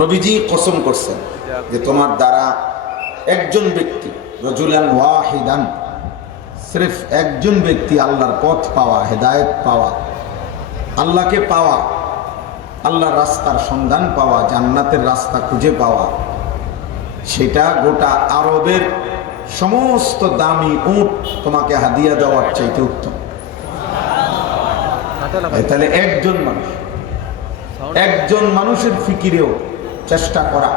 নবীজি কসম করছেন যে তোমার দ্বারা একজন ব্যক্তি রজুলান ওয়াহিদান, সির্ফ একজন ব্যক্তি আল্লাহর পথ পাওয়া, হেদায়েত পাওয়া, আল্লাহকে পাওয়া, আল্লাহর রাস্তার সন্ধান পাওয়া, জান্নাতের রাস্তা খুঁজে পাওয়া, সেটা গোটা আরবের সমস্ত দামি উট তোমাকে হাদিয়া দেওয়ার চাইতে উত্তম। তাহলে একজন মানুষের ফিকিরেও চেষ্টা করা,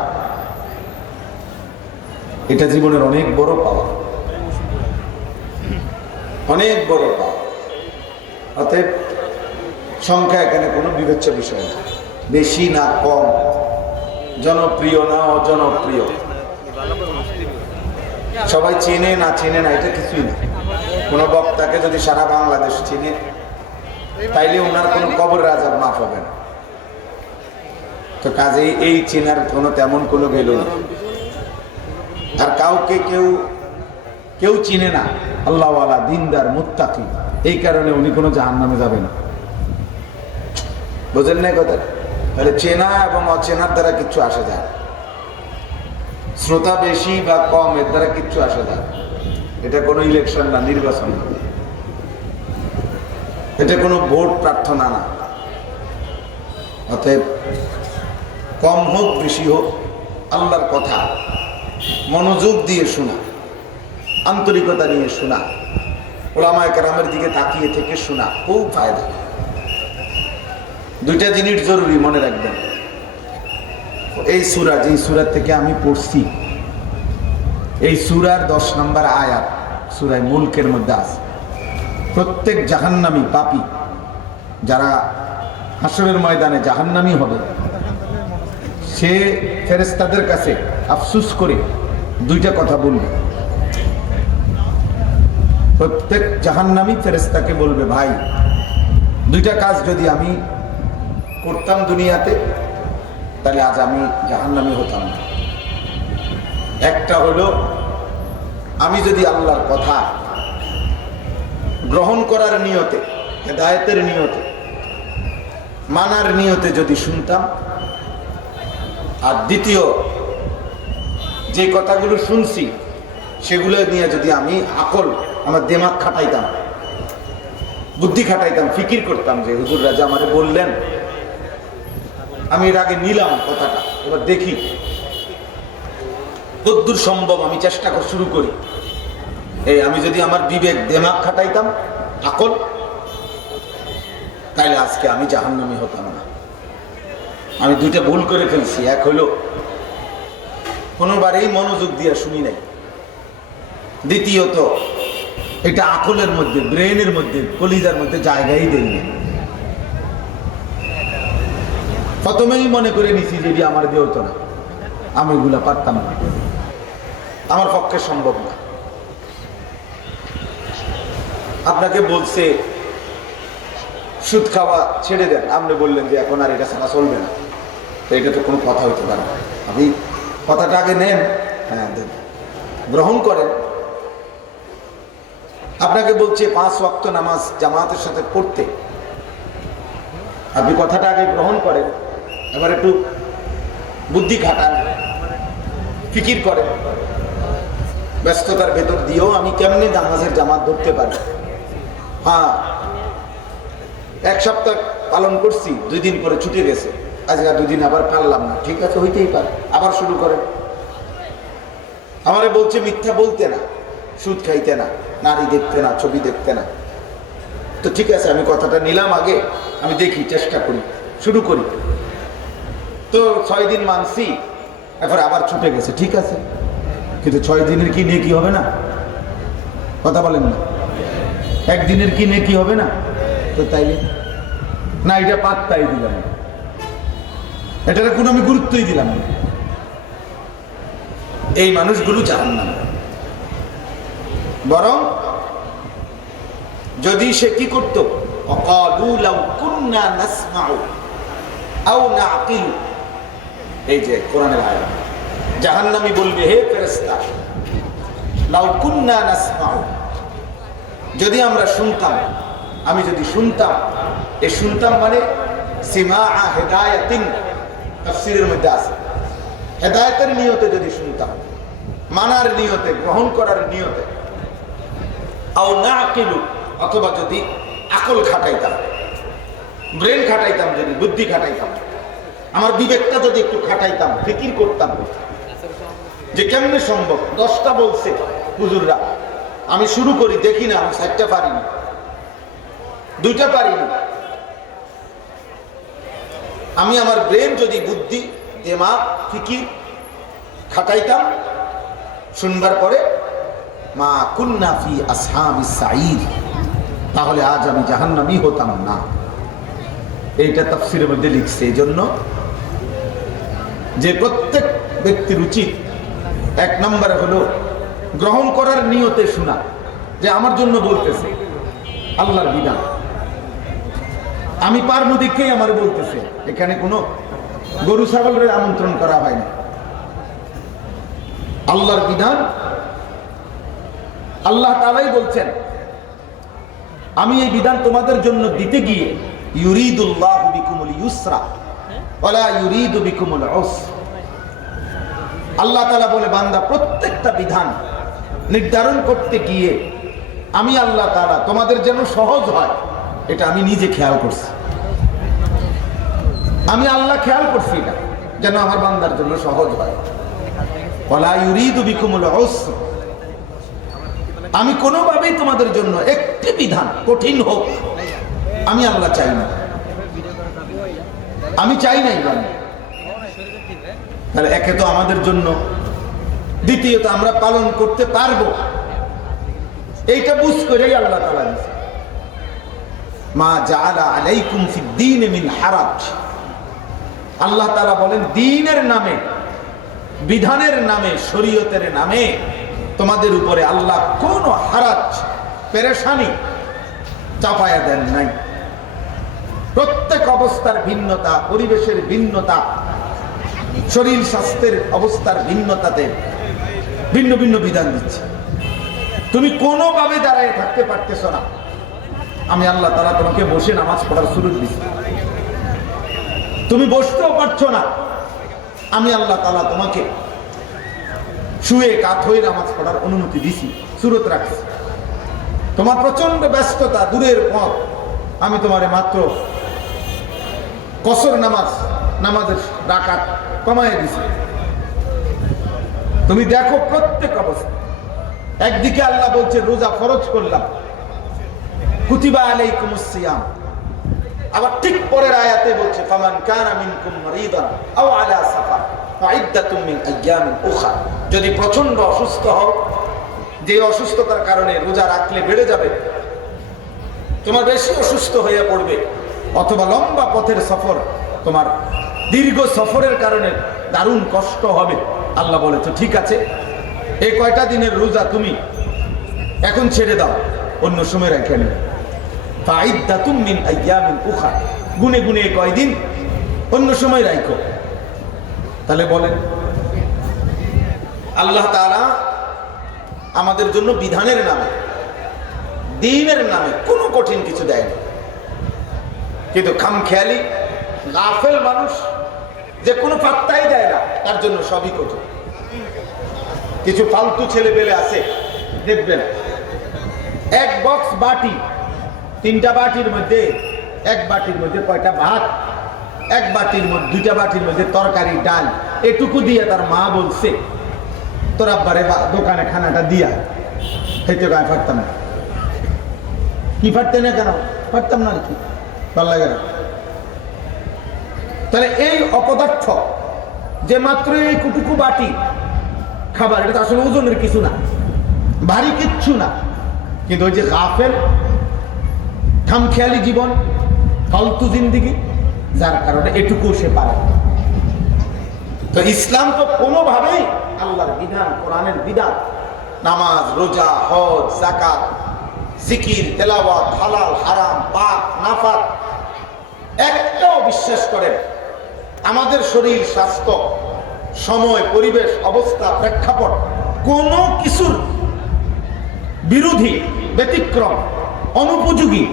এটা জীবনের অনেক বড় পাওয়া, অনেক বড় পাওয়া। অতএব সংখ্যা এখানে কোনো বিবেচ্য বিষয় না, বেশি না কম, জনপ্রিয় না অজনপ্রিয়, সবাই চেনে না চেনে না এটা কিছুই না। কোনো বক্তাকে যদি সারা বাংলাদেশ চিনে তাইলে ওনার কোনো কবর আযাব মাফ হবে না। তো কাজেই এই চেনার কোনো তেমন কোনো গেল না। আর কাউকে কেউ চিনে না আল্লাহওয়ালা, দিনদার, মুত্তাকি, এই কারণে উনি কোনো জাহান্নামে যাবে না। বুঝেন না কথা? তাহলে চেনা এবং অচেনার দ্বারা কিচ্ছু আসে যায়, শ্রোতা বেশি বা কম এর দ্বারা কিচ্ছু আসে যায়। এটা কোনো ইলেকশন না, নির্বাচন না, এটা কোনো ভোট প্রার্থনা না। অতএব কম হোক বেশি হোক, আল্লাহর কথা মনোযোগ দিয়ে শোনা, আন্তরিকতা নিয়ে শোনা, ওলামায়ে কেরামের দিকে তাকিয়ে থেকে শোনা, খুব ফায়দা। দুইটা জিনিস জরুরি মনে রাখবেন। এই সূরা, যে সূরা থেকে আমি পড়ছি, এই সূরার 10 নম্বর আয়াত সূরা মুলকের মধ্যে আছে। প্রত্যেক জাহান্নামী পাপী যারা হাসরের ময়দানে জাহান্নামী হবে, সে ফেরেশতাদের কাছে আফসোস করে দুইটা কথা বলবে। প্রত্যেক জাহান্নামী ফেরেশতাকে বলবে, ভাই দুইটা কাজ যদি আমি করতাম দুনিয়াতে তাহলে আজ আমি জাহান্নামী হতাম না। একটা হলো, আমি যদি আল্লাহর কথা গ্রহণ করার নিয়তে, হেদায়েতের নিয়তে, মানার নিয়তে যদি শুনতাম, আর দ্বিতীয় যে কথাগুলো শুনছি সেগুলো নিয়ে যদি আমি আকল, আমার দিমাগ খাটাইতাম, বুদ্ধি খাটাইতাম, ফিকির করতাম যে হুজুর রাজা আমারে বললেন, আমি এর আগে নিলাম কথাটা, এবার দেখি কতদূর সম্ভব আমি চেষ্টা শুরু করি। এই আমি যদি আমার বিবেক দিমাগ খাটাইতাম, আকল, তাইলে আজকে আমি জাহান্নামী হতাম না। আমি দুইটা ভুল করে ফেলছি। এক হলো কোনোবারেই মনোযোগ দিয়ে শুনি নাই, দ্বিতীয়ত এটা আকলের মধ্যে, ব্রেনের মধ্যে, কলিজার মধ্যে জায়গাই দেয়নি। প্রথমেই মনে করে নিছি যে আমার দিয়ে হতো না, আমি এগুলা পারতাম না, আমার পক্ষে সম্ভব না। আপনাকে বলছে সুদ খাওয়া ছেড়ে দেন, আপনি বললেন যে এখন আর এটা ছাড়া চলবে না, তো এটা তো কোনো কথা হইতে পারে না। আপনি কথাটা আগে নেন, হ্যাঁ দেন, গ্রহণ করেন। আপনাকে বলছে 5 ওয়াক্ত নামাজ জামাতের সাথে পড়তে, আপনি কথাটা আগে গ্রহণ করেন, এবার একটু বুদ্ধি খাটান, ফিকির করেন। ব্যস্ততার ভেতর দিয়েও আমি কেমনে নামাজের জামাত ধরতে পারি? হ্যাঁ, 1 সপ্তাহ পালন করছি, 2 দিন পরে ছুটে গেছে, আজকে 2 দিন আবার পারলাম না, ঠিক আছে, হইতেই পারে, আবার শুরু করেন। আমারে বলছে মিথ্যা বলতে না, সুদ খাইতে না, নারী দেখতে না, ছবি দেখতে না, তো ঠিক আছে, আমি কথাটা নিলাম আগে, আমি দেখি, চেষ্টা করি, শুরু করি। তো 6 দিন মানছি, এরপর আবার ছুটে গেছে, ঠিক আছে, কিন্তু 6 দিনের কি নেকি হবে না? কথা বলেন না, 1 দিনের কি নেকি হবে না? তো তাইলে না, এটা পাত্তাই দিলাম না, এটার কোনো আমি গুরুত্বই দিলাম না। এই মানুষগুলো জাহান্নামী। বরং যদি সে কি করত, অকালু লাউ কুন্না নাসমাউ আও নাআকিলু, এই যে কোরআনের আয়াত, জাহান্নামী বলবে, হে ফেরেশতা, লাউ কুন্না নাসমাউ, যদি আমরা শুনতাম, আমি যদি শুনতাম, এই শুনতাম মানে সিমাআ হিদায়াতিন, তাফসীরের মধ্যে আছে হেদায়েতের নিয়তে যদি শুনতাম, মানার নিয়তে, গ্রহণ করার নিয়তে, আও না আকিলু, অথবা যদি আকল খাটাইতাম, ব্রেন খাটাইতাম, যদি বুদ্ধি খাটাইতাম, আমার বিবেকটা যদি একটু খাটাইতাম, ফিকির করতাম যে কেমনে সম্ভব। 10টা বলছে হুজুররা, আমি শুরু করি, দেখি না, আমি 7টা পারিনি, 2টা পারিনি। আমি আমার ব্রেন যদি বুদ্ধি, দিমাগ, ফিকির খাটাইতাম, শুনবার পরে মা কুন্না ফি আসহাবিস সাঈর, তাহলে আজ আমি জাহান্নামী হতাম না। এইটা তাফসীরের মধ্যে লিখছে। এই জন্য যে প্রত্যেক ব্যক্তির উচিত 1 নম্বরে হলো গ্রহণ করার নিয়তে শোনা, যে আমার জন্য বলতেছে আল্লাহর বিধান, আমি পারবো দেখেই আমার বলতেছে। এখানে কোনো গরু ছাগলের আমন্ত্রণ করা হয়নি। আল্লাহর বিধান, আল্লাহ তাআলাই বলছেন, আমি এই বিধান তোমাদের জন্য দিতে গিয়ে ইউরিদুল্লাহু বিকুমুল ইউসরা ওয়ালা ইউরিদু বিকুমুল উসর। আল্লাহ তাআলা বলে, বান্দা প্রত্যেকটা বিধান নির্ধারণ করতে গিয়ে আমি আল্লাহ তাআলা তোমাদের যেন সহজ হয়, এটা আমি নিজে খেয়াল করছি। আমি আল্লাহ খেয়াল করছি এটা যেন আমার বান্দার জন্য সহজ হয়। ওয়ালা ইউরিদু বিকুমুল উসর, আমি কোনোভাবেই তোমাদের জন্য একটি বিধান কঠিন হোক আমি আল্লাহ চাই না, আমি চাই নাই। তাহলে একে তো আমাদের জন্য, দ্বিতীয়ত আমরা পালন করতে পারবো, এইটা বুঝ করেই আল্লাহ তাআলা দিয়েছে, মা জাআলা আলাইকুম ফিদ-দীন মিন হারাজ। আল্লাহ তাআলা বলেন, দ্বীনের নামে, বিধানের নামে, শরীয়তের নামে তোমাদের উপরে আল্লাহ কোনো হারাজ, পেরেশানি চাপায়া দেন নাই। প্রত্যেক অবস্থার ভিন্নতা, পরিবেশের ভিন্নতা, শরীর স্বাস্থ্যের অবস্থার ভিন্নতাতে ভিন্ন ভিন্ন বিধান দিচ্ছে। তুমি কোনোভাবে দাঁড়ায় থাকতে পারতেছ না, আমি আল্লাহ তাআলা তোমাকে বসে নামাজ পড়ার সুযোগ দিচ্ছি। তুমি বসতেও পারছো না, আমি আল্লাহ তাআলা তোমাকে শুয়ে কাত হয়ে নামাজ পড়ার অনুমতি দিছি, সুরত রাখছি। তোমার প্রচন্ড ব্যস্ততা, দূরের পথ, আমি তোমারে মাত্র কসর নামাজের রাকাত কমায় দিছি। তুমি দেখো প্রত্যেক অবস্থা। একদিকে আল্লাহ বলছে রোজা ফরজ করলাম, কুতিবা আলাইকুমুস সিয়াম, আবার ঠিক পরের আয়াতে বলছে ফামান কানা মিনকুম মারিদান আও আলা সাফার ফাইদ্দাতুম মিন আইয়ামিন উখরা। যদি প্রচন্ড অসুস্থ হও, যে অসুস্থতার কারণে রোজা রাখলে বেড়ে যাবে, তোমার বেশি অসুস্থ হয়ে পড়বে, অথবা লম্বা পথের সফর, তোমার দীর্ঘ সফরের কারণে দারুণ কষ্ট হবে, আল্লাহ বলেছে ঠিক আছে, এই কয়টা দিনের রোজা তুমি এখন ছেড়ে দাও, অন্য সময় রেখে নেবে। ফাইদ্দাতুম মিন আইয়ামিন উখরা, গুনে গুনে কয়দিন অন্য সময় রাখো। তাহলে বলেন, আল্লাহ তাআলা আমাদের জন্য বিধানের নামে, দ্বীনের নামে কোনো কঠিন কিছু দেয় না। কিন্তু খামখেয়ালি গাফেল মানুষ যে কোনো পাত্তাই দেয় না, তার জন্য সবই কঠিন। কিছু ফালতু ছেলে পেলে আছে, দেখবেন এক বক্স বাটি, 3টা বাটির মধ্যে, এক বাটির মধ্যে কয়টা ভাত, এক বাটির মধ্যে 2টা বাটির মধ্যে তরকারি ডাল, এটুকু দিয়ে তার মা বলছে তোর আব্বারে দোকানে খানাটা দিয়া খেতে গায়ে পারতাম না। কি পারতে না কেন? পারতাম না আর কি, ভালো লাগে না। তাহলে এই অপদার্থ যে মাত্র এই কুটুকু বাটি খাবার, এটা তো আসলে ওজনের কিছু না, ভারী কিচ্ছু না। কিন্তু ওই যে গাফেল, খামখেয়ালি জীবন, ফালতু জিন্দিগি, যার কারণে এটুকু সে পারে। তো ইসলাম তো কোনোভাবেই আল্লাহর বিধান, কোরআনের বিধান, নামাজ, রোজা, হজ, যাকাত, জিকির, তেলাওয়াত, হালাল হারাম, পাক নাফাক একটাও বিশ্বাস করেন আমাদের শরীর স্বাস্থ্য, সময়, পরিবেশ, অবস্থা, প্রেক্ষাপট কোনো কিছুর বিরোধী, ব্যতিক্রম, অনুপযোগী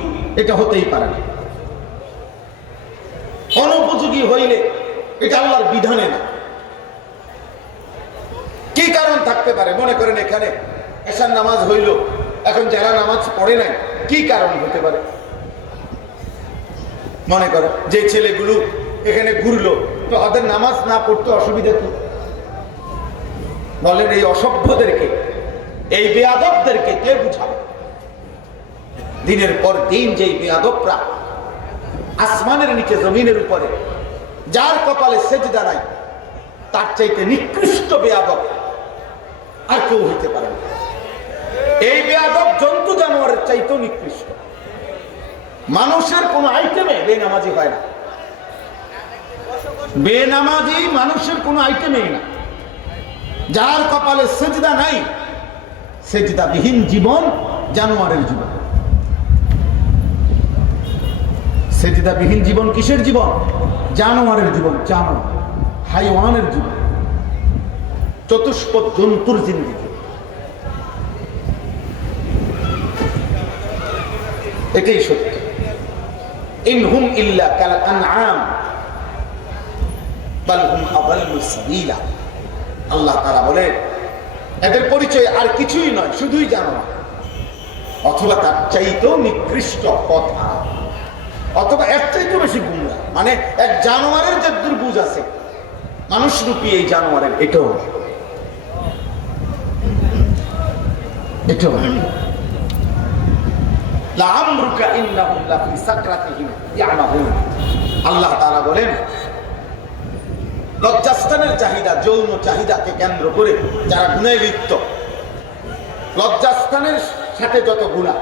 এটা হতেই পারে না। অনুপযোগী হইলে এটা আল্লাহর বিধানে না। থাকতে পারে। মনে করেন এখানে এশার নামাজ হইল, এখন যারা নামাজ পড়ে নাই, কি কারণ হতে পারে? মনে করেন যে ছেলেগুলো এখানে ঘুরলো, তো ওদের নামাজ না পড়তে অসুবিধা কি? বলেন এই অসভ্যদেরকে, এই বেয়াদবদেরকে কে বুঝাবে? দিনের পর দিন যেই বেয়াদবরা আসমানের নিচে জমিনের উপরে, যার কপালে সেজদা নাই, তার চাইতে নিকৃষ্ট বেয়াদব আর কেউ হইতে পারে না। এই বেয়াদব জন্তু জানোয়ারের চাইতেও নিকৃষ্ট। মানুষের কোন আইটেমে বেনামাজি হয় না। বেনামাজি মানুষের কোন আইটেমেই না। যার কপালে সেজদা নাই, সেজদাবিহীন জীবন জানোয়ারের জীবন। সেজদাবিহীন জীবন কিসের জীবন? জানোয়ারের জীবন, জানোয়ার হাইওয়ানের জীবন, চতুষ্পদ জন্তুর জিন্দেগি। এটাই সত্য। ইনহুম ইল্লা কাল আনআম বাল হুম আযাল্লু সাবিলা। আল্লাহ তাআলা বলেন এদের পরিচয় আর কিছুই নয়, শুধুই জানোয়ার, অথবা তার চাইতেও নিকৃষ্ট কথা, অথবা এর চাইতেও বেশি গুমরা। মানে এক জানোয়ারের যে দুর্বুঝ আছে, মানুষ রূপী এই জানোয়ারের এটাও লাআমরুকা ইন্নাহুম লাফি সাকরাতিহিম ইয়ামাহুন। আল্লাহ তাআলা বলেন লজ্জাস্থানের চাহিদা, যৌন চাহিদাকে কেন্দ্র করে যারা গুনাহে লিপ্ত, লজ্জাস্থানের সাথে যত গুনাহ,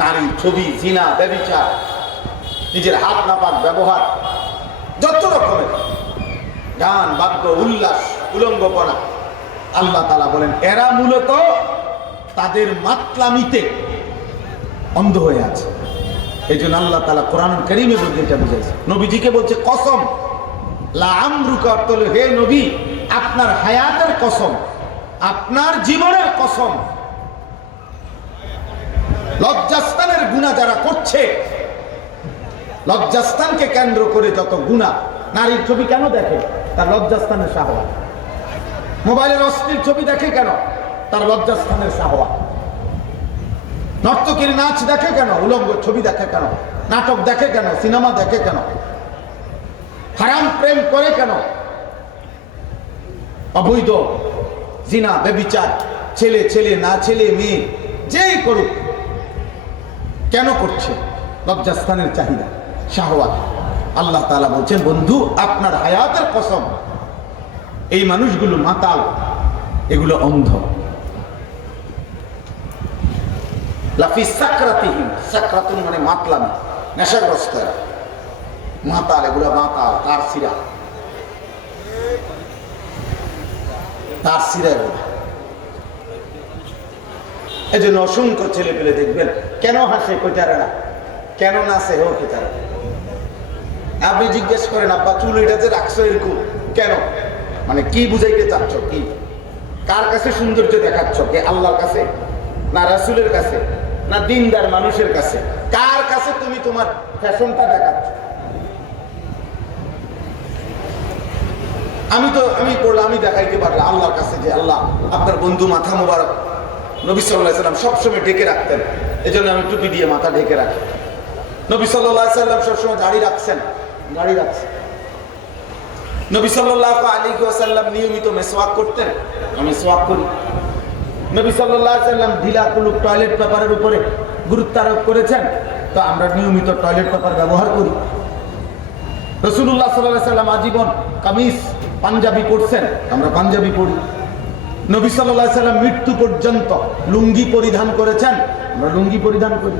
নারী, ছবি, জিনা, ব্যভিচার, নিজের হাত নাপাক ব্যবহার, যত রকমের গান, বাদ্য, উল্লাস, উলঙ্গপনা, আল্লাহ তাআলা বলেন এরা মূলত তাদের মাতলামিতে অন্ধ হয়ে আছে। এই জন্য আল্লাহ তাআলা কোরআন কারীমে বলতে এটা বুঝাইছে, নবীজিকে বলছে কসম, লাআমরুকা অর্থ হলো হে নবী আপনার হায়াতের কসম, আপনার জীবনের কসম। লজ্জাস্থানের গুনাহ যারা করছে, লজ্জাস্থানকে কেন্দ্র করে যত গুনাহ, নারীর ছবি কেন দেখে? তার লজ্জাস্থানের শাহওয়াত। মোবাইলের অশ্লীল ছবি দেখে কেন? তার লজ্জাস্থানের শাহওয়াত। নর্তকীর নাচ দেখে কেন? উলঙ্গ ছবি দেখে কেন? নাটক দেখে কেন? সিনেমা দেখে কেন? হারাম প্রেম করে কেন? অবৈধ জিনা, ব্যভিচার, ছেলে ছেলে না ছেলে মেয়ে যেই করুক কেন করছে? লজ্জাস্থানের চাহিদা, শাহওয়াত। আল্লাহ তাআলা বলছেন বন্ধু আপনার হায়াতের কসম, এই মানুষগুলো মাতাল, এগুলো অন্ধ। লাফি সাকরাতিহিম, সাকরাতুন মানে মাতলামি, নেশাগ্রস্ত, মাতাল, এগুলো মাতাল, তার সিরা, তার সিরা এগুলো। এই জন্য অসংখ্য ছেলে পেলে দেখবেন কেন হাসে কইতারে না, কেন নাচে হোক কইতারে। আপনি জিজ্ঞেস করেন আব্বা চুল এটা যে রাখছো এরকম কেন, মানে কি বুঝাইতে চাচ্ছ, কি কার কাছে সৌন্দর্য দেখাচ্ছ? কে আল্লাহর কাছে, না রাসূলের কাছে, না দিনদার মানুষের কাছে? কার কাছে তুমি তোমার ফ্যাশনটা দেখাচ্ছ? আমি করলাম, আমি দেখাইতে পারলাম আল্লাহর কাছে যে আল্লাহ আপনার বন্ধু মাথা মোবারক নবী সাল্লাল্লাহু আলাইহি সাল্লাম সবসময় ঢেকে রাখতেন, এই জন্য আমি টুপি দিয়ে মাথা ঢেকে রাখি। নবী সাল্লাল্লাহু আলাইহি সাল্লাম সবসময় দাড়ি রাখছেন, দাড়ি রাখছেন। নবী সাল্লাল্লাহু আলাইহি ওয়াসাল্লাম নিয়মিত মেসওয়াক করতেন, আমি মেসওয়াক করি। নবী সাল্লাল্লাহু আলাইহি ওয়াসাল্লাম ঢিলা কুলুপ টয়লেট পেপারের উপরে গুরুত্ব আরোপ করেছেন, তো আমরা নিয়মিত টয়লেট পেপার ব্যবহার করি। রাসূলুল্লাহ সাল্লাল্লাহু আলাইহি ওয়াসাল্লাম আজীবন কামিজ পাঞ্জাবি পরছেন, আমরা পাঞ্জাবি পরি। নবী সাল্লাল্লাহু আলাইহি ওয়াসাল্লাম মৃত্যু পর্যন্ত লুঙ্গি পরিধান করেছেন, আমরা লুঙ্গি পরিধান করি।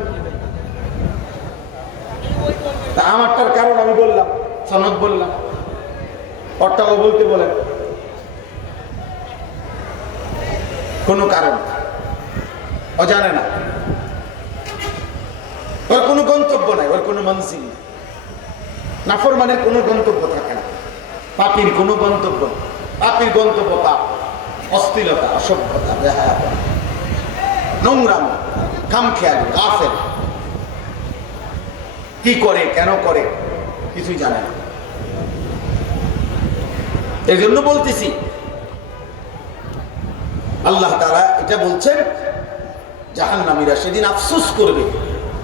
তা আমারটার কারণ আমি বললাম, সনদ বললাম, ওরটাও বলতে বলেন, কোনো কারণ ও জানে না, ওর কোনো গন্তব্য নাই, ওর কোনো মনজিল নেই। নাফরমানের কোনো গন্তব্য থাকে না, পাপীর কোনো গন্তব্য, পাপীর গন্তব্য পাপ, অশ্লীলতা, অসভ্যতা, বেহায়াপনা, নোংরাম, খামখেয়ালি, গাফেল, কি করে কেন করে কিছুই জানে না। এই জন্য বলতেছি আল্লাহ তাআলা এটা বলছেন, জাহান্নামীরা সেদিন আফসোস করবে,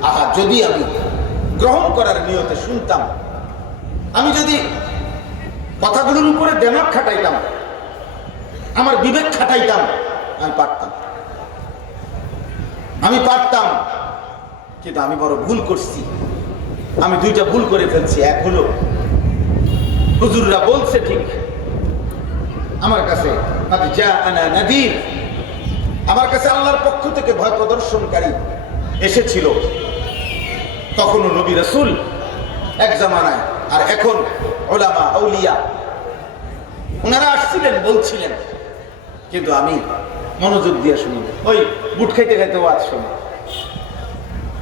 আহা যদি আমি গ্রহণ করার নিয়তে শুনতাম, আমি যদি কথাগুলোর উপরে দিমাগ খাটাইতাম, আমার বিবেক খাটাইতাম, আমি পারতাম, কিন্তু আমি বড় ভুল করছি। আমি দুইটা ভুল করে ফেলছি। এক হলো, হুজুররা বলছে ঠিক, আমার কাছে নাদির, আমার কাছে আল্লাহর পক্ষ থেকে ভয় প্রদর্শনকারী এসেছিল। তখনও নবী রাসূল এক জামানায়, আর এখন উলামা আউলিয়া ওনারা আসছিলেন, বলছিলেন, কিন্তু আমি মনোযোগ দিয়ে শুনি। ওই বুট খাইতে খাইতে ওয়াজ শুনি,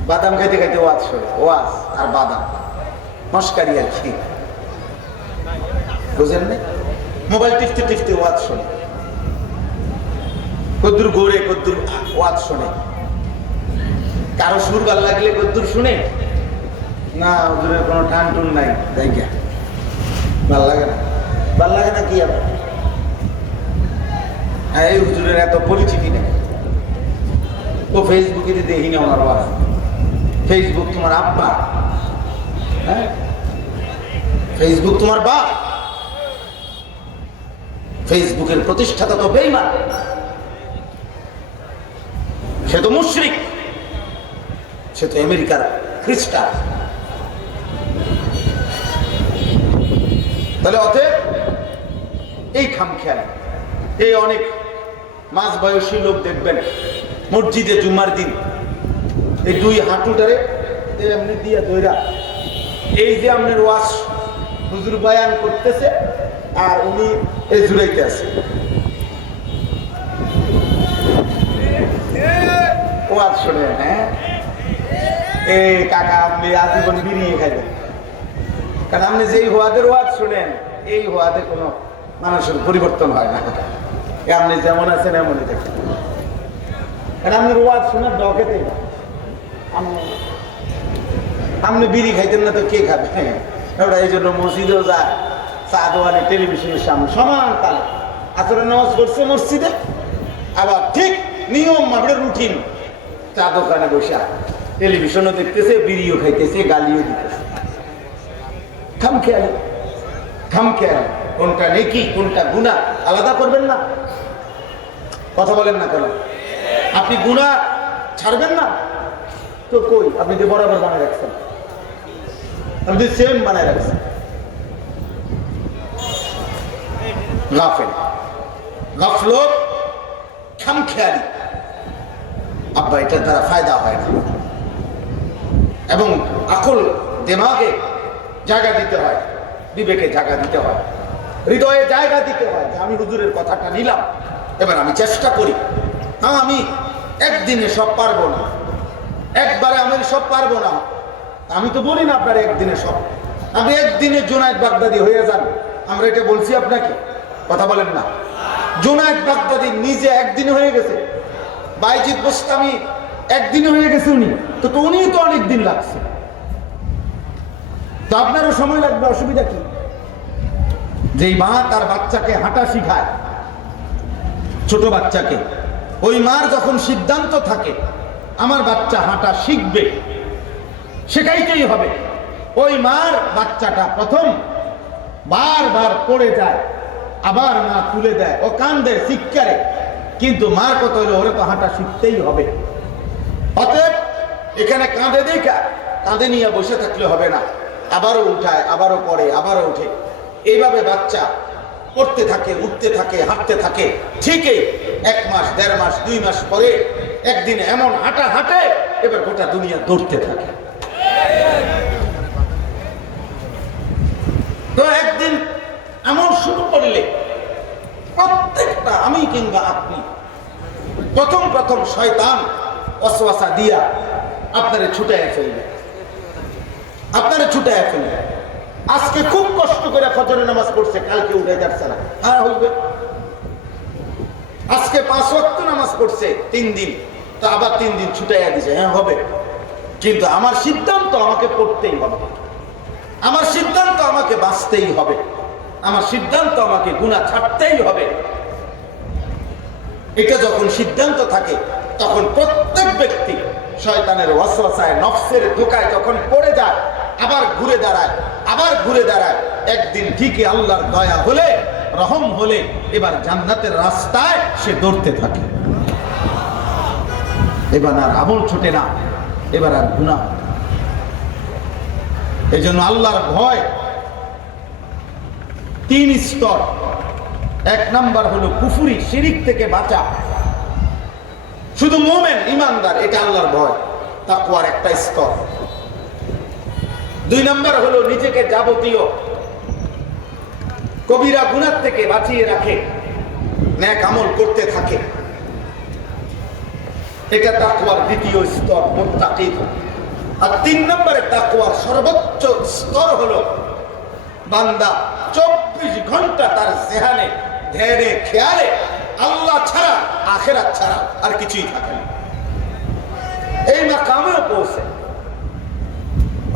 বাদাম খাইতে খাইতে ওয়াজ শুনি, ওয়াজ আর বাদাম মস্কারি আর কি, বুঝেন না? মোবাইল টিপতে টিপতে ওয়াজ শুনে, কদ্দুর ঘুরে কদ্দুর ওয়াজ শুনে, কারো সুর ভাল লাগলে কদ্দুর শুনে না, হুজুরের কোনো টান টুন নাই, জায়গা ভাল লাগে না, ভাল লাগে না কি আবার? এই হুজুরের এত পরিচিতি নেই, ও ফেসবুকে দেখি না ওনার ওয়াজ। ফেসবুক তোমার আব্বা? হ্যাঁ, ফেসবুক তোমার বাপ? ফেসবুকের প্রতিষ্ঠাতা তো বেঈমান, সে তো মুশরিক, সে তো আমেরিকার খ্রিস্টান। তাহলে অতএব এই খামখেয়ালি, এই অনেক মাঝ বয়সী লোক দেখবেন মসজিদে জুমার দিন এই দুই হাঁটুটারে এমনি দিয়া দইরা, এই যে আপনার ওয়াজ হুজুর বয়ান করতেছে আর উনি এই জুড়াইতে আছে, ওয়াজ শুনে। হ্যাঁ, এই কাকা আপনি আজীবন বিড়িয়ে খাইবেন, কারণ আপনি যেই ওয়াজের ওয়াজ শুনেন, এই ওয়াজে কোনো মানুষের পরিবর্তন হয় না। আপনি যেমন আছেন এমনই দেখেন, কারণ আপনার ওয়াজ শোনার ডকেতেই না। আপনি বিড়ি খাইতেন না তো কে খাবে? ওরা এই জন্য মসজিদেও যায়, চা দোকানে, টেলিভিশনের সামনে সমান তালে আসলে নামাজ পড়ছে মসজিদে, আবার ঠিক নিয়ম মাফিক রুটিন চা দোকানে বসে টেলিভিশনও দেখতেছে, বিড়িও খাইতেছে, গালিও দিতেছে। খামখেয়ালি, খামখেয়ালি, কোনটা নেকি কোনটা গুনাহ আলাদা করবেন না। কথা বলেন না কেন? আপনি গুনাহ ছাড়বেন না তো কই? আপনি যে বরাবর বানায় রাখছেন, আপনি যে সেম বানায় রাখছেন। গাফেল, গাফলত, খামখেয়ালি, আব্বা এটার দ্বারা ফায়দা হয় না। এবং আকল দিমাগে জায়গা দিতে হয়, বিবেকে জায়গা দিতে হয়, হৃদয়ে জায়গা দিতে হয় যে আমি হুজুরের কথাটা নিলাম, এবার আমি চেষ্টা করি। হ্যাঁ, আমি একদিনে সব পারবো না, একবারে আমি সব পারবো না। আমি তো বলি না আপনার একদিনে সব, আপনি একদিনে জুনায়েদ বাগদাদি হয়ে যান, আমরা এটা বলছি আপনাকে? কথা বলেন না। জুনায়েদ বাগদাদি নিজে একদিনে হয়ে গেছে, বাইজিদ বোস্তামি একদিনে হয়ে গেছে, উনি তো উনি তো অনেক দিন লাগছে, তো আপনারও সময় লাগবে, অসুবিধা কি? যেই মা তার বাচ্চাকে হাঁটা শিখায়, ছোট বাচ্চাকে, ওই মার যখন সিদ্ধান্ত থাকে আমার বাচ্চা হাঁটা শিখবে, শেখাইতেই হবে, ওই মার বাচ্চাটা প্রথম বারবার পড়ে যায়, আবার মা তুলে দেয়, ও কান্দে শিক্ষারে, কিন্তু মার কত হলো ওরে তো হাঁটা শিখতেই হবে। অতএব এখানে কাঁধে দেখা কাঁধে নিয়ে বসে থাকলে হবে না, আবারও উঠায়, আবারও পড়ে, আবারও উঠে, এইভাবে বাচ্চা পড়তে থাকে, উঠতে থাকে, হাঁটতে থাকে। ঠিকই 1 মাস, 1.5 মাস, 2 মাস পরে একদিন এমন হাঁটা হাঁটে, এবার গোটা দুনিয়া দৌড়তে থাকে। তো একদিন এমন শুরু করলে প্রত্যেকটা, আমি কিংবা আপনি, প্রথম প্রথম শয়তান ওয়াসওয়াসা দিয়া আপনারে ছুটায় ফেলবে, আপনারে ছুটায় ফেলবে। আজকে খুব কষ্ট করে ফজরের নামাজ পড়ছে, কালকে উঠে যাচ্ছে না, হ্যাঁ হইবে। আজকে 5 ওয়াক্ত নামাজ পড়ছে 3 দিন, তো আবার 3 দিন ছুটাইয়া দিছে, হ্যাঁ হবে। কিন্তু আমার সিদ্ধান্ত আমাকে পড়তেই হবে, আমার সিদ্ধান্ত আমাকে বাঁচতেই হবে, আমার সিদ্ধান্ত আমাকে গুনাহ ছাড়তেই হবে। এটা যখন সিদ্ধান্ত থাকে তখন প্রত্যেক ব্যক্তি শয়তানের ওয়াসওয়াসায় নফসের ধোঁকায় যখন পড়ে যায় আবার ঘুরে দাঁড়ায় একদিন ঠিকই আল্লাহর দয়া হলে রহম হলে এবার জান্নাতের রাস্তায় সে দৌড়তে থাকে। এবার আর আমল ছোটে না, এবার আর গুনাহ। এই জন্য আল্লাহর ভয় 3 স্তর। 1 নাম্বার হলো কুফরি, শিরিক থেকে বাঁচা। শুধু মুমিন ঈমানদার, এটা আল্লাহর ভয়, তাকওয়ার একটা স্তর। 2 নাম্বার হলো নিজেকে যাবতীয় কবিরা গুনাহ থেকে বাঁচিয়ে রাখে, নেক আমল করতে থাকে, এটা তাকওয়ার দ্বিতীয় স্তর, মুত্তাকি। আর 3 নম্বরে তাকওয়ার সর্বোচ্চ স্তর হলো বান্দা 24 ঘন্টা তার জেহানে ধ্যানে খেয়ালে আল্লাহ ছাড়া আখিরাত ছাড়া আর কিছুই থাকে না। এই মাকামেও পৌঁছে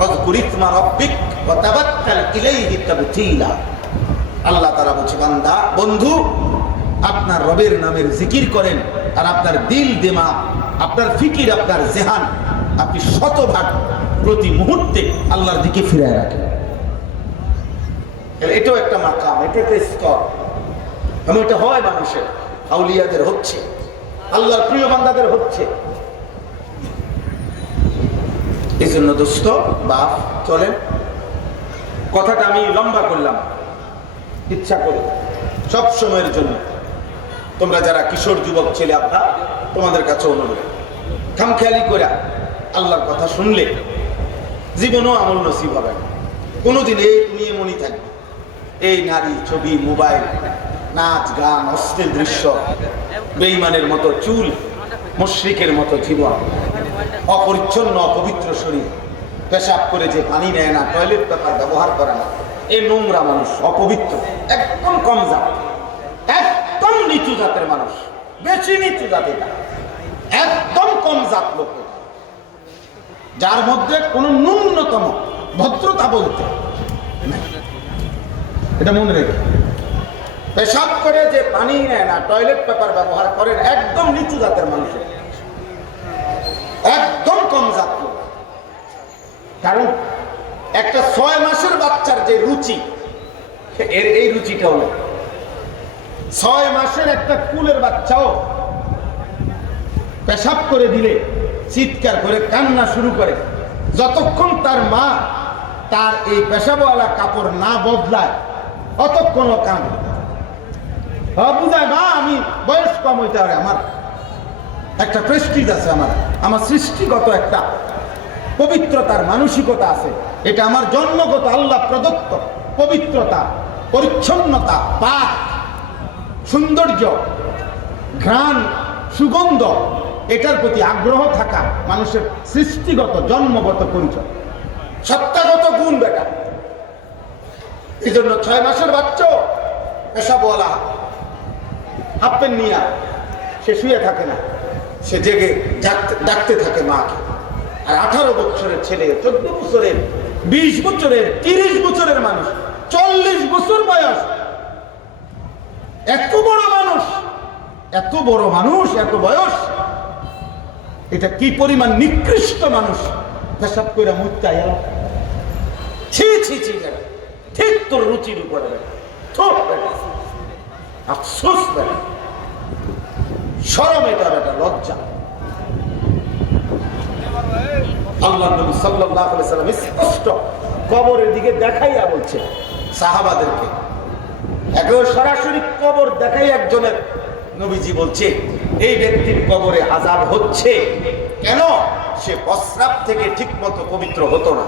আযকুর ইসমা রাব্বিক ওয়া তাওয়াক্কাল ইলাইহি তাবতীলা। আল্লাহ তাআলা বলছে, বান্দা বন্ধু আপনার রবের নামের জিকির করেন আর আপনার দিল দিমাগ, আপনার ফিকির, আপনার জেহান আপনি শতভাগ প্রতি মুহূর্তে আল্লাহর দিকে ফিরে রাখেন। এটাও একটা মাকাম, এটা একটা স্তর। এবং এটা হয় মানুষের, আউলিয়াদের হচ্ছে, আল্লাহর প্রিয় বান্দাদের হচ্ছে। এই জন্য দোস্ত বাপ চলেন, কথাটা আমি লম্বা করলাম ইচ্ছা করে সব সময়ের জন্য। তোমরা যারা কিশোর যুবক ছেলে আপনার, তোমাদের কাছে অনুরোধ, খামখেয়ালি করে আল্লাহর কথা শুনলে জীবনও আমল নসিব হবে না। কোনোদিন এই তুমি এমনই থাকবে, এই নারী ছবি, মোবাইল, নাচ গান, অশ্লীল দৃশ্য, বেঈমানের মতো চুল, মুশরিকের মতো জীবন, অপরিচ্ছন্ন অপবিত্র শরীর, পেশাব করে যে পানি নেয় না, টয়লেট পেপার ব্যবহার করে না, এই নোংরা মানুষ, অপবিত্র, একদম কম জাত, একদম নিচু জাতের মানুষ, বেশি নিচু জাতি না, একদম কম জাত লোক, যার মধ্যে কোনো ন্যূনতম ভদ্রতা বলতে, এটা মনে রেখে। পেশাব করে যে পানি নেয় না, টয়লেট পেপার ব্যবহার করেন, একদম নিচু জাতের মানুষ, একদম কম জাত লোক। কারণ একটা 6 মাসের বাচ্চার যে রুচি, এই রুচিটা হলো 6 মাসের একটা কুলের বাচ্চাও পেশাব করে দিলে চিৎকার করে কান্না শুরু করে, যতক্ষণ তার মা তার এই পেশাবওয়ালা কাপড় না বদলায় অতক্ষণ কান বুঝায়, মা আমি বয়স কম হইতে পারে, আমার একটা প্রেস্টিজ আছে, আমার সৃষ্টিগত একটা পবিত্রতার মানসিকতা আছে, এটা আমার জন্মগত আল্লাহ প্রদত্ত পবিত্রতা, পরিচ্ছন্নতা, পাক, সৌন্দর্য, ঘ্রাণ, সুগন্ধ, এটার প্রতি আগ্রহ থাকা মানুষের সৃষ্টিগত জন্মগত পরিচয়, সত্তাগত গুণ বেটা। এই জন্য 6 মাসের বাচ্চা পেশাবওয়ালা হাফ প্যান্ট নিয়ে সে শুয়ে থাকে না, সে জেগে ডাকতে থাকে মাকে। আর 18 বছরের ছেলে, 14 বছরের, 20 বছরের, 30 বছরের মানুষ, 40 বছর বয়স, এত বড় মানুষ, এত বড় মানুষ, এত বয়স, এটা কি পরিমাণ নিকৃষ্ট মানুষ পেশাব করে মুত্তা এলো। ছি ছি ছি, ঠিক তোর রুচির উপরে আফসোস, শরম, এটা একটা লজ্জা। আল্লাহ নবী সাল্লাল্লাহু আলাইহি সাল্লাম স্পষ্ট কবরের দিকে দেখাইয়া বলছে সাহাবাদেরকে, একবার সরাসরি কবর দেখাই একজনের নবীজি বলছে, এই ব্যক্তির কবরে আযাব হচ্ছে কেন? সে প্রস্রাব থেকে ঠিক মতো পবিত্র হতো না।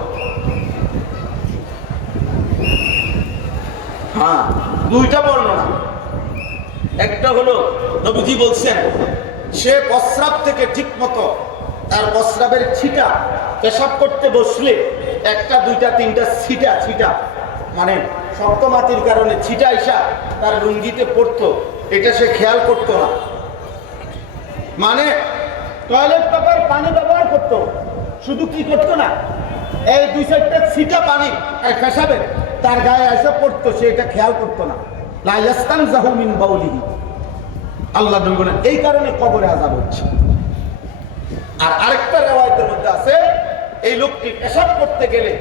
হ্যাঁ, 2টা বর্ণনা। একটা হলো নবীজি বলছেন সে প্রস্রাব থেকে ঠিক মতো, তার প্রস্রাবের ছিটা, পেশাব করতে বসলে 1টা 2টা 3টা ছিটা মানে সপ্তমাতির কারণে ছিটা আইসা তার লুঙ্গিতে পড়তো, এটা সে খেয়াল করতো না। মানে টয়লেট পেপার পানি ব্যবহার করতো, শুধু কি করতো না, এই 2-4টা ছিটা পানি পেশাবে তার গায়ে এসে পড়তো, সে এটা খেয়াল করতো না। লা ইয়াস্তানজাহু মিন বাউলিহি, আল্লাহ নবী বলেন এই কারণে কবরে আযাব হচ্ছে। আর আরেকটা রিওয়ায়াতের মধ্যে আছে এই লোকটি পেশাব করতে গেলে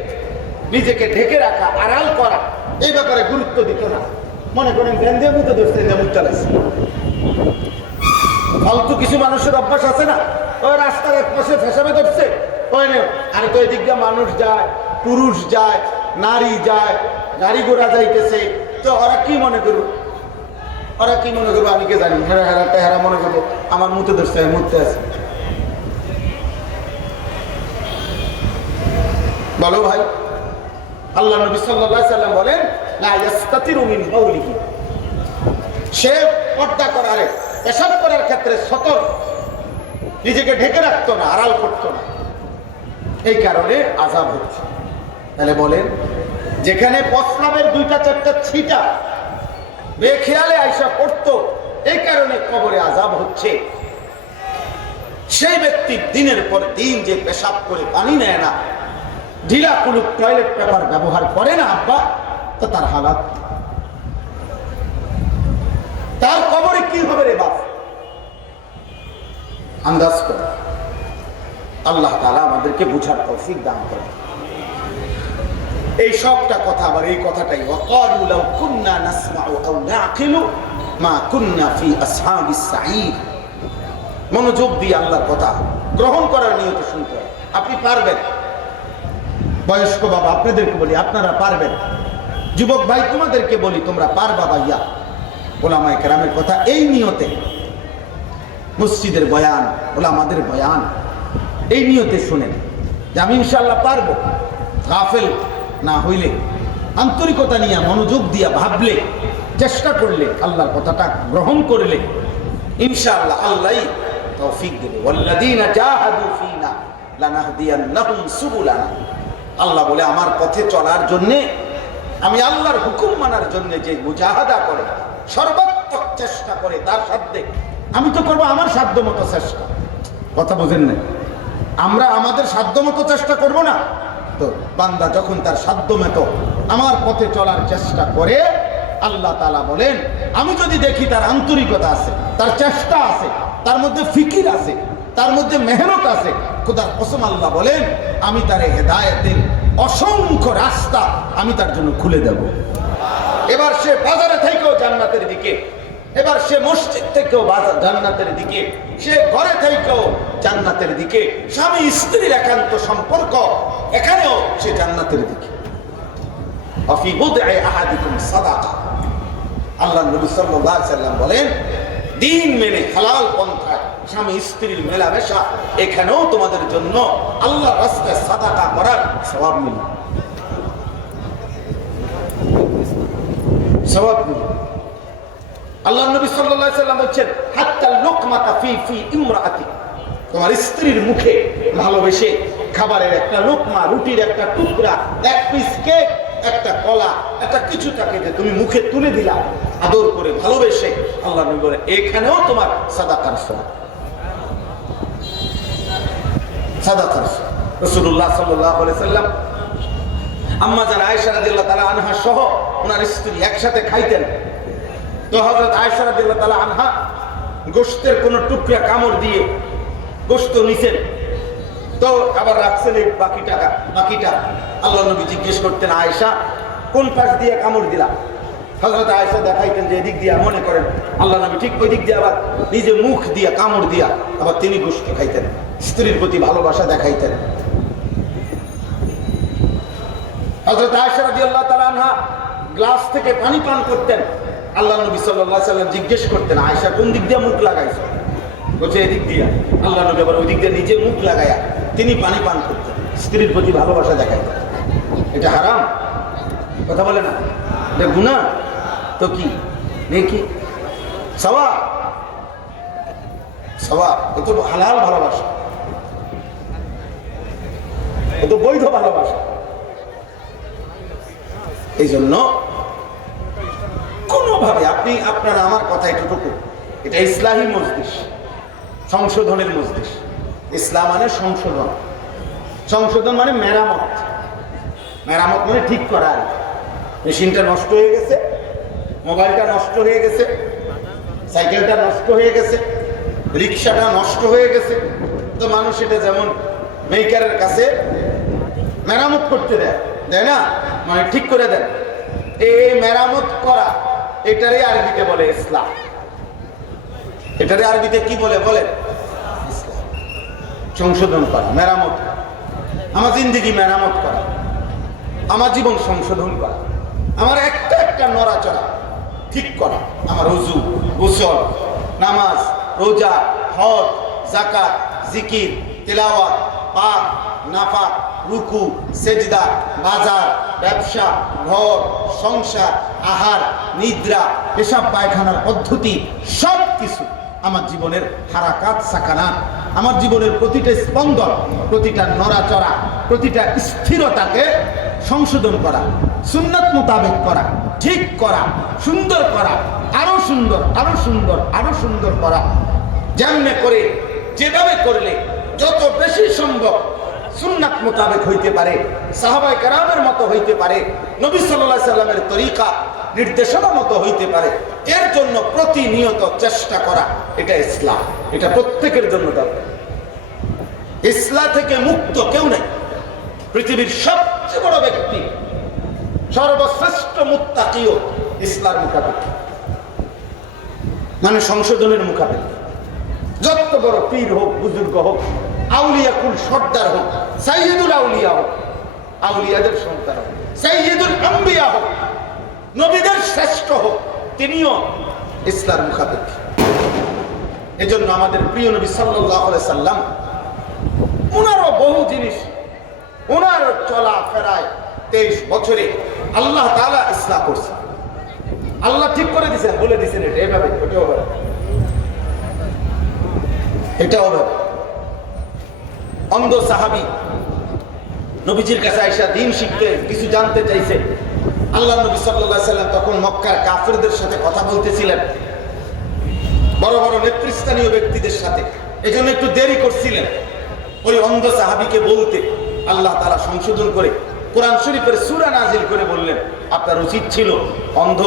নিজেকে ঢেকে রাখা, আড়াল করা, এই ব্যাপারে গুরুত্ব দিত না। মনে করেন গেন্দের মতো ধরছে যেমন চালাইছে। ফালতু কিছু মানুষের অভ্যাস আছে না, ওই রাস্তার এক পাশে পেশাবে ধরছে, ওই আর তো এদিক দিয়ে মানুষ যায়, পুরুষ যায়, নারী যায়, গাড়ি ঘোড়া যাইতেছে, তো ওরা কি মনে করবো? ওরা কি মনে করবো আমি কে জানি? হেরা হেরা হেরা মনে করবো আমার মুতে ধরছে, মুতে আছে। বলো ভাই, আল্লাহ নবী সাল্লাল্লাহু আলাইহি সাল্লাম বলেন লা ইস্তাতিরু মিন বাউলিহি, সে পর্দা করার, পেশাব করার ক্ষেত্রে সতর্ক, নিজেকে ঢেকে রাখতো না, আড়াল করতো না, এই কারণে আযাব হচ্ছে। তাহলে বলেন যেখানে প্রস্রাবের 2-4টা ছিটা বেখেয়ালে আয়সা পড়তো, এই কারণে কবরে আযাব হচ্ছে, সেই ব্যক্তি দিনের পর দিন যে পেশাব করে পানি নেয় না, ঢিলা কুলুপ টয়লেট পেপার ব্যবহার করে না আব্বা, তো তার হালাত, তার কবরে কি হবে রে বাপ? আন্দাজ করে। আল্লাহ তাআলা আমাদেরকে বুঝার তৌফিক দান করে। এই সবটা কথা, আবার এই কথাটাই ওয়াকালু লাউ কুননা নাসমাউ আও নাআকিলু মা কুননা ফি আসহাবিস সাঈর। মনোযোগ দিয়ে আল্লাহর কথা গ্রহণ করার নিয়তে শুনতে হবে। আপনি পারবেন, বয়স্ক বাবা আপনাদেরকে বলি আপনারা পারবেন, যুবক ভাই তোমাদেরকে বলি তোমরা পারবা ভাইয়া। ওলামায়ে কেরামের কথা এই নিয়তে, মসজিদের বয়ান, ওলামাদের বয়ান, এই নিয়তে শুনেন যে আমি ইনশাআল্লাহ পারবো। গাফেল না হইলে, আন্তরিকতা নিয়ে মনোযোগ দিয়া ভাবলে, চেষ্টা করলে, আল্লাহর কথাটা গ্রহণ করলে ইনশাআল্লাহ আল্লাহই তৌফিক দেবে। ওয়াল্লাযীনা জাহাদু ফীনা লানাহদিয়ান্নাহুম সুবুলানা। আল্লাহ বলে আমার পথে চলার জন্য, আমি আল্লাহর হুকুম মানার জন্য যে মুজাহাদা করে, সর্বাত্মক চেষ্টা করে, তার সাধ্যে আমি তো করবো আমার সাধ্য মতো চেষ্টা। কথা বোঝেন না? আমরা আমাদের সাধ্য মতো চেষ্টা করব না তো। বান্দা যখন তার সাধ্য মতো আমার পথে চলার চেষ্টা করে, আল্লাহ তাআলা বলেন আমি যদি দেখি তার আন্তরিকতা আছে, তার চেষ্টা আছে, তার মধ্যে ফিকির আছে, তার মধ্যে মেহনত আছে, খোদার কসম আল্লাহ বলেন আমি তার হেদায়েতের অসংখ্য রাস্তা আমি তার জন্য খুলে দেব। এবার সে বাজারে থেকেও জান্নাতের দিকে, এবার সে মসজিদ থেকেও জান্নাতের দিকে, সে ঘরে থেকেও জান্নাতের দিকে, স্বামী স্ত্রীর একান্ত সম্পর্ক, এখানেও সে জান্নাতের দিকে। অফি বুদআ আহাদিকুম সাদাকা। আল্লাহ নবী সাল্লাল্লাহু আলাইহি সাল্লাম বলেন দিন মেনে হালাল পন্থায় স্বামী স্ত্রীর মেলামেশা, এখানেও তোমাদের জন্য আল্লাহর রাস্তায় সাদাকা করার সওয়াব মিলবে, সওয়াব মিলবে। আল্লাহ নবী সাল্লাল্লাহু আলাইহি সাল্লাম বলেন হাত্তা লুকমাতা ফি ইমরাআতি, তোমার স্ত্রীর মুখে ভালোবেসে খাবারের একটা লোকমা, রুটির একটা টুকরা, এক পিস কেক, একটা কলা, একটা কিছু তাকে যে তুমি মুখে তুলে দিলা আদর করে ভালোবেসে, আল্লাহ নবী বলেন এখানেও তোমার সাদাকার সওয়াব, সাদাকার সওয়াব। রাসূলুল্লাহ সাল্লাল্লাহু আলাইহি সাল্লাম আম্মা জান আয়েশা রাদিয়াল্লাহু তাআলা আনহা সহ ওনার স্ত্রী একসাথে খাইতেন। তো হযরত আয়েশা রাদিয়াল্লাহু তাআলা আনহা গোশতের কোন টুকরা কামড় দিয়ে গোশত নিছেন, তো আবার রাখছেন এই বাকিটা আল্লাহ নবী জিজ্ঞেস করতেন আয়েশা কোন পাশ দিয়ে কামড় দিলা? হযরত আয়েশা দেখাইতেন যে এদিক দিয়ে, মনে করেন আল্লাহ নবী ঠিক ওই দিক দিয়ে আবার নিজে মুখ দিয়া কামড় দিয়া আবার তিনি গোশত খাইতেন, স্ত্রীর প্রতি ভালোবাসা দেখাইতেন। হযরত আয়েশা রাদিয়াল্লাহু তাআলা আনহা গ্লাস থেকে পানি পান করতেন, আল্লাহ নবী সাল্লাল্লাহু আলাইহি সাল্লাম জিজ্ঞেস করতেন আয়েশা কোন দিক দিয়ে মুখ লাগাইছো? বলছে এদিক দিয়ে। আল্লাহ নবী আবার ওই দিক দিয়ে নিজে মুখ লাগায়া তিনি পানি পান করতেন, স্ত্রীর প্রতি ভালোবাসা দেখাইতেন। এটা হারাম? কথা বলে না, এটা গুনাহ। তো কি নেকি? সওয়াব, সওয়াব। এ তো হালাল ভালোবাসা, এ তো বৈধ ভালোবাসা। এই জন্য কোনোভাবে আপনারা আমার কথা এতটুকু, এটা ইসলাহী মজলিস, সংশোধনের মজলিস। ইসলাম মানে সংশোধন, সংশোধন মানে মেরামত, মেরামত মানে ঠিক করা। মেশিনটা নষ্ট হয়ে গেছে, মোবাইলটা নষ্ট হয়ে গেছে, সাইকেলটা নষ্ট হয়ে গেছে, রিক্সাটা নষ্ট হয়ে গেছে, তো মানুষ এটা যেমন মেকারের কাছে মেরামত করতে দেয়, তাই না? মানে ঠিক করে দেন। এই মেরামত করা এটারই আরবিতে বলে ইসলাম। এটারই আরবিতে কি বলে বলে? ইসলাম। সংশোধন করা, মেরামত করা, আমার জিন্দেগি মেরামত করা, আমার জীবন সংশোধন করা, আমার একটা একটা নড়াচড়া ঠিক করা, আমার ওযু, গোসল, নামাজ, রোজা, হজ, যাকাত, জিকির, তিলাওয়াত, পাক, নাফাক, রুকু, সেজদা, বাজার, ব্যবসা, ঘর, সংসার, আহার, নিদ্রা, পেশাব পায়খানার পদ্ধতি, সব কিছু আমার জীবনের হারাকাত সাকানাত, আমার জীবনের প্রতিটা স্পন্দন, প্রতিটা নড়াচড়া, প্রতিটা স্থিরতাকে সংশোধন করা, সুন্নাত মোতাবেক করা, ঠিক করা, সুন্দর করা, আরো সুন্দর, আরো সুন্দর, আরো সুন্দর করা। যেমনে করে, যেভাবে করলে যত বেশি সম্ভব সুন্নাত মোতাবেক হইতে পারে, সাহাবায়ে কেরামের মতো হইতে পারে, নবী সাল্লাল্লাহু আলাইহি সাল্লামের তরিকা নির্দেশনা মতো হইতে পারে, এর জন্য প্রতিনিয়ত চেষ্টা করা, এটা ইসলাম। এটা প্রত্যেকের জন্য দরকার। ইসলাম থেকে মুক্ত কেউ নাই। পৃথিবীর সবচেয়ে বড় ব্যক্তি, সর্বশ্রেষ্ঠ মুত্তাকিও ইসলামের মুখাপেক্ষী, মানে সংশোধনের মুখাপেক্ষী। যত বড় পীর হোক, বুজুর্গ হোক, আউলিয়া কুল সর্দার হোক, সাইয়্যিদুল আউলিয়া হোক, আউলিয়াদের সন্তান হোক, সাইয়্যিদুল আম্বিয়া হোক, নবীদের শ্রেষ্ঠ হোক, তিনিও ইসলামের মুখাপেক্ষী। এজন্য আমাদের প্রিয় নবী সাল্লাল্লাহু আলাইহি সাল্লাম, ওনারও বহু জিনিস, ওনার চলা ফেরায় 23 বছরে আল্লাহ তাআলা ইসলাহ করছে। আল্লাহ ঠিক করে দিয়েছেন, বলে দিয়েছেন এটা এভাবে, ওটাও হবে, এটাও হবে। অন্ধ সাহাবী নবীজির কাছে আয়েশা দিন শিখতে, কিছু জানতে চাইছে। আল্লাহ নবী সাল্লাল্লাহু আলাইহি সাল্লাম তখন মক্কার কাফেরদের সাথে কথা বলতেছিলেন, বড় বড় নেতৃস্থানীয় ব্যক্তিদের সাথে, এজন্য একটু দেরি করছিলেন ওই অন্ধ সাহাবীকে বলতে। আল্লাহ তাআলা সংশোধন করে কোরআন শরীফের সূরা নাজিল করে বললেন, আপনার উচিত ছিল অন্ধ